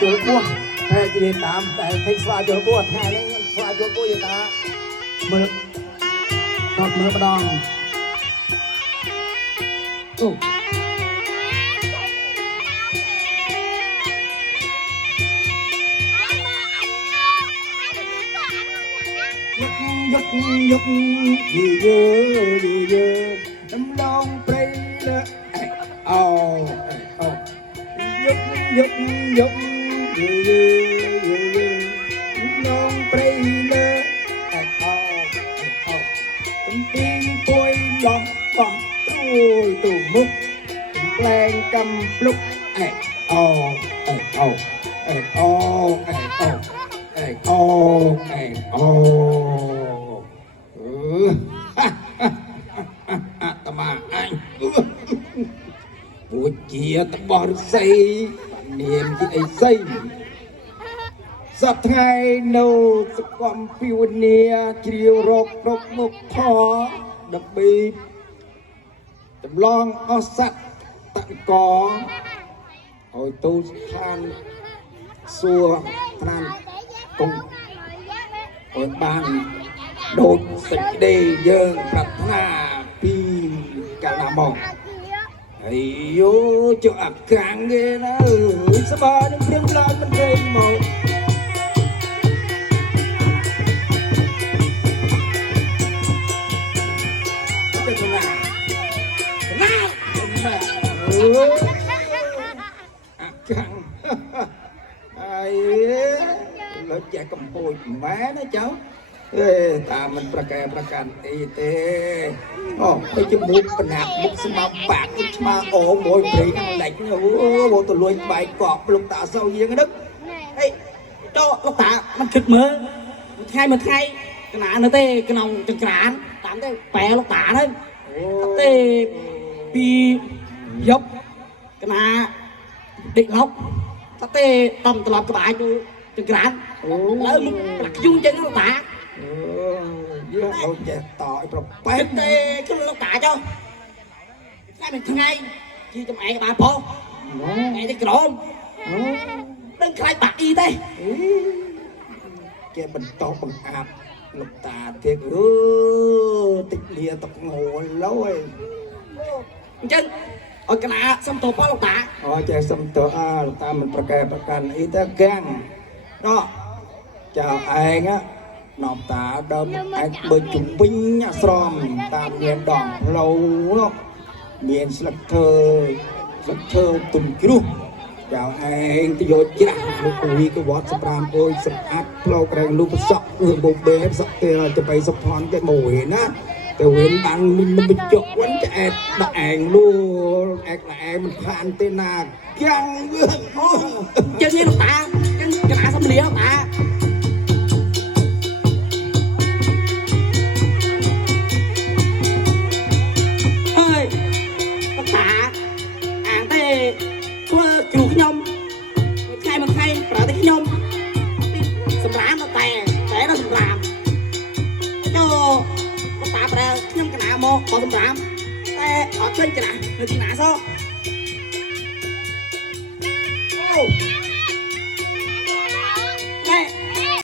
ជលពោះតែជាតាមតែthấyស្វាជលពោះថ្ងៃនេះស្វាជលពោះយតាមើលតបមើលម្ដងអូយកយឺដំឡងព្រៃលើអូយកយឺដំឡងព្រៃលើអូកំពីងពួយឡោះបោះទួយទូមុខក្លែងកំភ្លុកអូតាមាអញពួកជាតបរស័យនាមជាអីស័យសប្ថ្ងៃនៅសកំពីវនីជ្រាវរករកមុខខដើម្បីចម្លងអស់សត្វតកឲ្យទូស្ថានសួរឋានគង់ឲ្យបានដូចសេចក្តីយើងប្រាថ្នាពីកាលណាមកអាយចុះអាកាំងគេណាសบายនឹងព្រៀងឡើងមិនគេមកទៅណាអាកាំងអាយលើចេះកំពូចម៉ែណាចៅតាมันប្រកែប្រកាន់អីទេអូទៅជាមុខបណាក់មុខស្មាបាក់ឆ្មាអូមួយព្រៃដាច់អូមកទៅលួយបែកកក់លោកតាសោយើងហ្នឹងអីចោលោកតាมันគិតមើលមួយថ្ងៃកណានៅទេក្នុងចង្ក្រានតាមទេបែលោកតាហ្នឹងទេពីយប់កណាដេកឡប់ទេតំត្រឡប់ក្បាយទៅចង្ក្រានលើមុខប្រាក់យូរចឹងលោកតាយើងអត់ចេះតឲ្យប្រប៉ែតទេគឺលោកតាចុះថ្ងៃមួយថ្ងៃជីចំអែកបានផងថ្ងៃនេះក្រមដឹងខ្លាចបាក់អ៊ីទេគេបន្តបង្អាប់លោកតាទៀតតិចលាតកងល់លោអញ្ចឹងឲ្យកណាសុំតបផងលោកតាអូចេះសុំតបលោកតាមិនប្រកែប្រកាន់អីទេកាំងដល់ចៅឯងណប់តាដើមឯងបើជំវិញអាស្រមតាមមានដងផ្លូវមានស្លឹកឈើទុំជ្រុះចៅឯងទៅយកច្រាស់លោកវីកវត្តសម្រាមអើយសម្អាតផ្លូវក្រែងលោកប្រសក់បូបេសក់ទៅទៅបីសុផនតែមួយណាទៅវិញបានមិនបញ្ចុកវិញចែកដាក់ឯងលូឯងមិនខានទេណាយ៉ាងចឹងនេះលោកតាចឹងកណាសំលៀលោកតាខ្ញុំថ្ងៃមួយថ្ងៃប្រើតែខ្ញុំសម្រាមតែដល់សម្រាមចូលតាប្រើខ្ញុំកណាមកបោះសម្រាមតែអត់ឃើញកណានៅទីណាសោះអូ